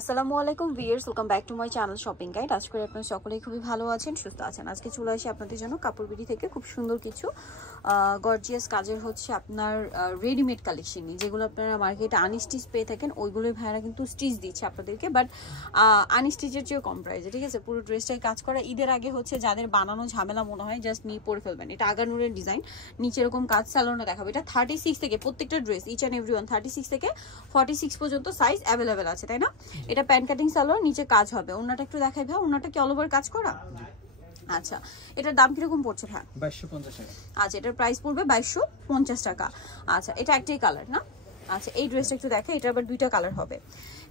আসসালামু আলাইকুম viewers, welcome back to my channel shopping guide. আজ করে আপনারা সকলেই খুবই ভালো আছেন, সুস্থ আছেন। আজকে চলে আসি আপনাদের জন্য কাপড় বিডি থেকে খুব সুন্দর কিছু গর্জিয়াস কাজের হচ্ছে আপনার রেডিমেড কালেকশন, যেগুলো আপনারা মার্কেটে আনস্টিচ পেয়ে থাকেন, ওইগুলোই ভাইরা কিন্তু স্টিচ দিচ্ছে আপনাদেরকে, বাট আনস্টিচের চেয়েও কম প্রাইসে। ঠিক আছে, পুরো ড্রেসটাই কাজ করা। ঈদের আগে হচ্ছে যাদের বানানো ঝামেলা মনে হয়, জাস্ট নিয়ে পরে ফেলবেন। এটা আগানুরের ডিজাইন, নিচে এরকম কাজ স্যালোনা দেখাবো। এটা 36 থেকে প্রত্যেকটা ড্রেস ইচ অ্যান্ড এভরিওয়ান 36 থেকে 46 পর্যন্ত সাইজ অ্যাভেলেবেল আছে, তাই না? এটা প্যান্ট কাটিং সালোয়ার, নিচে কাজ হবে। ওন্নাটা একটু দেখাই ভাই, ওন্নাটা কি অল ওভার কাজ করা? আচ্ছা, এটার দাম কিরকম পড়ছে ভাই? 2250 টাকা। আচ্ছা, এটার প্রাইস পড়বে 2250 টাকা। আচ্ছা, এটা একটাই কালার না? আচ্ছা, এই ড্রেসটা একটু দেখে, এটা আবার দুইটা কালার হবে।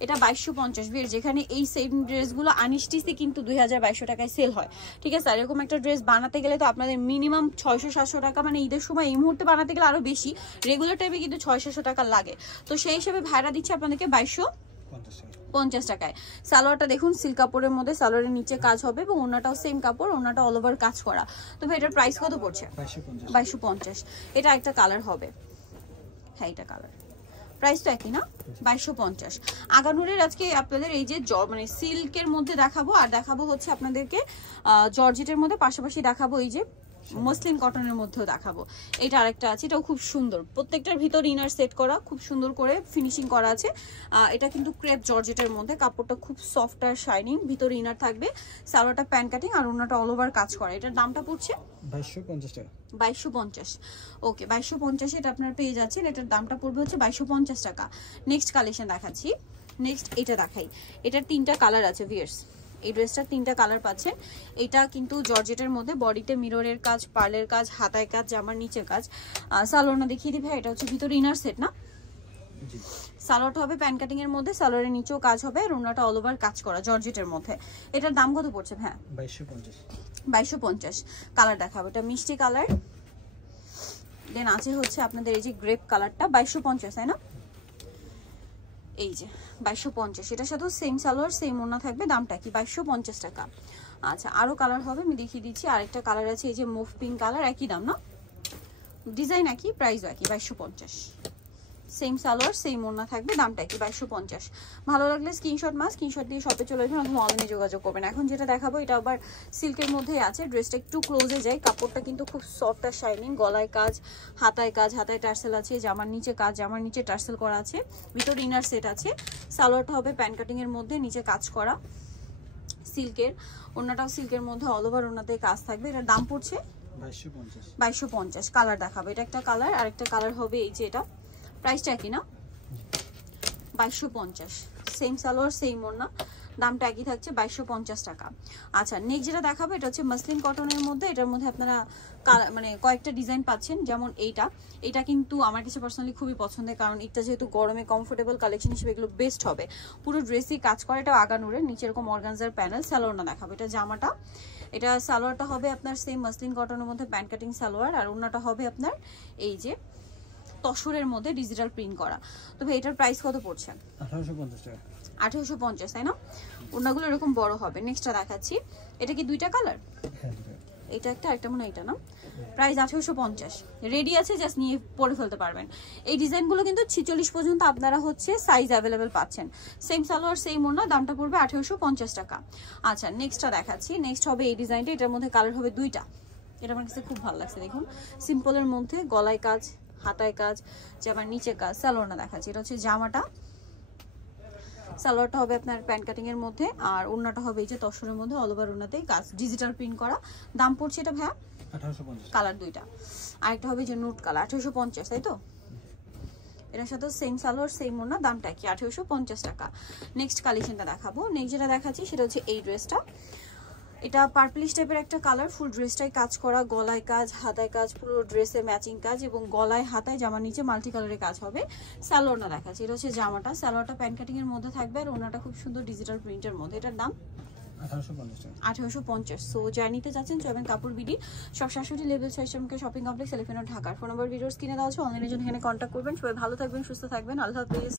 এটা 2250 বিয়ের, যেখানে এই সেম ড্রেসগুলো আনস্টিচে কিন্তু 2200 টাকায় সেল হয়। ঠিক আছে, আর এরকম একটা ড্রেস বানাতে গেলে তো আপনাদের মিনিমাম 600-700 টাকা, মানে ঈদের সময় এই মুহূর্তে বানাতে গেলে আরো বেশি, রেগুলার টাইমে কিন্তু 600-700 টাকা লাগে। তো সেই হিসেবে ভাড়া দিচ্ছে আপনাদেরকে 2250 টাকায়। সালোয়ারটা দেখুন, সিল্ক কাপড়ের মধ্যে, সালোয়ারের নিচে কাজ হবে এবং ওন্নাটাও সেম কাপড়, ওন্নাটা অল ওভার কাজ করা। তো ভাই এটার প্রাইস কত পড়ছে? 2250। এটা একটা কালার হবে, হ্যাঁ এটা কালার, প্রাইস তো একই না? 2250। আগানুরের আজকে আপনাদের এই যে মানে সিল্কের মধ্যে দেখাবো, আর দেখাবো হচ্ছে আপনাদেরকে জর্জেটের মধ্যে, পাশাপাশি দেখাবো এই যে মসলিন কটনের মধ্যেও দেখাবো। এটা আরেকটা আছে, এটাও খুব সুন্দর, প্রত্যেকটার ভিতর ইনার সেট করা, খুব সুন্দর করে ফিনিশিং করা আছে। এটা কিন্তু ক্রেপ জর্জেটের মধ্যে, কাপড়টা খুব সফট আর শাইনিং, ভিতরে ইনার থাকবে, সালোয়ারটা প্যান্ট কাটিং আর ওন্নাটা অল ওভার কাজ করা। এটার দামটা পড়ছে 2250 টাকা। 2250, ওকে 2250 এটা আপনারা পেয়ে যাচ্ছেন। এটার দামটা পড়বে হচ্ছে 2250 টাকা। নেক্সট কালেকশন দেখাচ্ছি, নেক্সট এটা দেখাই। এটার তিনটা কালার আছে ভিউয়ার্স, এই ড্রেসটার তিনটা কালার পাচ্ছেন। এটা কিন্তু জর্জেটের মধ্যে, বডিতে মিররের কাজ, পার্লের কাজ, হাতায় কাজ, জামার নিচের কাজ। সালোয়ারটা দেখিয়ে দিই ভাই, এটা হচ্ছে ভিতরে ইনার সেট না? সালোয়ারটা হবে প্যান্ট কাটিং এর মধ্যে, সালোয়ারের নিচেও কাজ হবে, আর ওন্নাটা অল ওভার কাজ করা জর্জেটের মধ্যে। এটার দাম কত পড়ছে ভাই? 2250। কালার দেখাবো, এটা মিষ্টি কালার, দেন আছে হচ্ছে আপনাদের এই যে গ্রেপ কালারটা, 2250 তাই না? এই যে 2250, এটার সাথেও সেম সালোয়ার সেম ওন্না থাকবে, দামটা কি? 2250 টাকা। আচ্ছা, আরো কালার হবে, আমি দেখিয়ে দিচ্ছি। আরেকটা কালার আছে এই যে মুভ পিঙ্ক কালার, একই দাম না? ডিজাইন একই, প্রাইসও একই, 2250। সেম সালোয়ার সেম ওন্না থাকবে, দামটা কি? 2250। ভালো লাগলে স্ক্রিনশট দিয়ে শপে চলে আসবেন অথবা অনলাইনে যোগাযোগ করবেন। এখন যেটা দেখাবো এটা আবার সিল্কের মধ্যেই আছে, ড্রেসটা একটু ক্লোজে যায়, কাপড়টা কিন্তু খুব সফট আর শাইনিং, গলায় কাজ, হাতায় কাজ, হাতায় টার্সেল আছে, জামার নিচে কাজ, জামার নিচে টার্সেল করা আছে, ভিতরে ইনার সেট আছে। সালোয়ারটা হবে প্যান্ট কাটিং এর মধ্যে, নিচে কাজ করা সিল্কের, ওন্নাটাও সিল্কের মধ্যে, অল ওভার ওন্নাতে কাজ থাকবে। এটার দাম পড়ছে 2250। কালার দেখাবো, এটা একটা কালার, আর একটা কালার হবে এই যে এটা, প্রাইসটা একই না? 2250, সেম সালোয়ার সেম ওন্না, দামটা একই থাকছে 2250 টাকা। আচ্ছা, নেক্সট যেটা দেখাবো এটা হচ্ছে মাসলিন কটনের মধ্যে। এটার মধ্যে আপনারা মানে কয়েকটা ডিজাইন পাচ্ছেন, যেমন এটা কিন্তু আমার কাছে পার্সোনালি খুবই পছন্দের, কারণ এটা যেহেতু গরমে কমফোর্টেবল কালেকশন হিসেবে এগুলো বেস্ট হবে। পুরো ড্রেসই কাজ করে, এটা আগানুরের, নিচে এরকম অর্গানজার প্যানেল। সালোয়ারটা দেখাবো, এটা জামাটা, এটা সালোয়ারটা হবে আপনার সেম মাসলিন কটনের মধ্যে প্যান্ট কাটিং সালোয়ার, আর ওন্নাটা হবে আপনার এই যে তসরের মধ্যে ডিজিটাল প্রিন্ট করা। তো ভাই এটার প্রাইস কত পড়ছে? 1850 টাকা। 1850 তাই না? ওন্নাগুলো এরকম বড় হবে। নেক্সটটা দেখাচ্ছি, এটা কি দুইটা কালার? হ্যাঁ, এটা একটা, আরেকটা মনে হয় এটা না? প্রাইস 1850, রেডি আছে, জাস্ট নিয়ে পরে ফেলতে পারবেন। এই ডিজাইনগুলো কিন্তু 46 পর্যন্ত আপনারা হচ্ছে সাইজ অ্যাভেলেবেল পাচ্ছেন। সেম সালোয়ার সেম ওন্না, দামটা পড়বে 1850 টাকা। আচ্ছা, নেক্সটটা দেখাচ্ছি, নেক্সট হবে এই ডিজাইনটা, এটার মধ্যে কালার হবে দুইটা। এটা আমার কাছে খুব ভালো লাগছে, দেখুন সিম্পলের মধ্যে গলায় কাজ, হাতায় কাজ, জামার নিচে কাজ। সালোয়ারটা দেখাচ্ছি, এটা হচ্ছে জামাটা, সালোয়ারটা হবে আপনার প্যান্ট কাটিং এর মধ্যে, আর ওন্নাটা হবে এই যে তসরের মধ্যে, অল ওভার ওন্নাতেই কাজ, ডিজিটাল প্রিন্ট করা। দাম পড়ছে এটা ভাইয়া 1850। কালার দুইটা, আরেকটা হবে যে নোট কালার, 1850 তাই তো? এটার সাথে সেম সালোয়ার সেম ওন্না, দামটা কি? 1850 টাকা। নেক্সট কালেকশনটা দেখাবো, নেক্সট যেটা দেখাচ্ছি সেটা হচ্ছে এই ড্রেসটা। এটা পার্পলিশ টাইপের একটা কালার, ফুল ড্রেসটাই কাজ করা, গলায় কাজ, হাতায় কাজ, পুরো ড্রেসে ম্যাচিং কাজ, এবং গলায় হাতায় জামার নিচে মাল্টি কালারের কাজ হবে। সালোয়ারটা দেখাচ্ছি, এটা হচ্ছে জামাটা, সালোয়ারটা প্যান্ট কাটিং এর মধ্যে থাকবে, আর ওন্নাটা খুব সুন্দর ডিজিটাল প্রিন্টের মধ্যে। এটার দাম 1850। সো যা নিতে চাচ্ছেন চলবেন কাপড় বিডি, সব 67 লেভেল 6 শপিং কমপ্লেক্স, এলিফ্যান্ট ঢাকার। ফোন নাম্বার ভিডিওস কিনে দেওয়া আছে, অনলাইনের জন্য এখানে কন্ট্যাক্ট করবেন। সবাই ভালো থাকবেন, সুস্থ থাকবেন, আল্লাহ হাফেজ।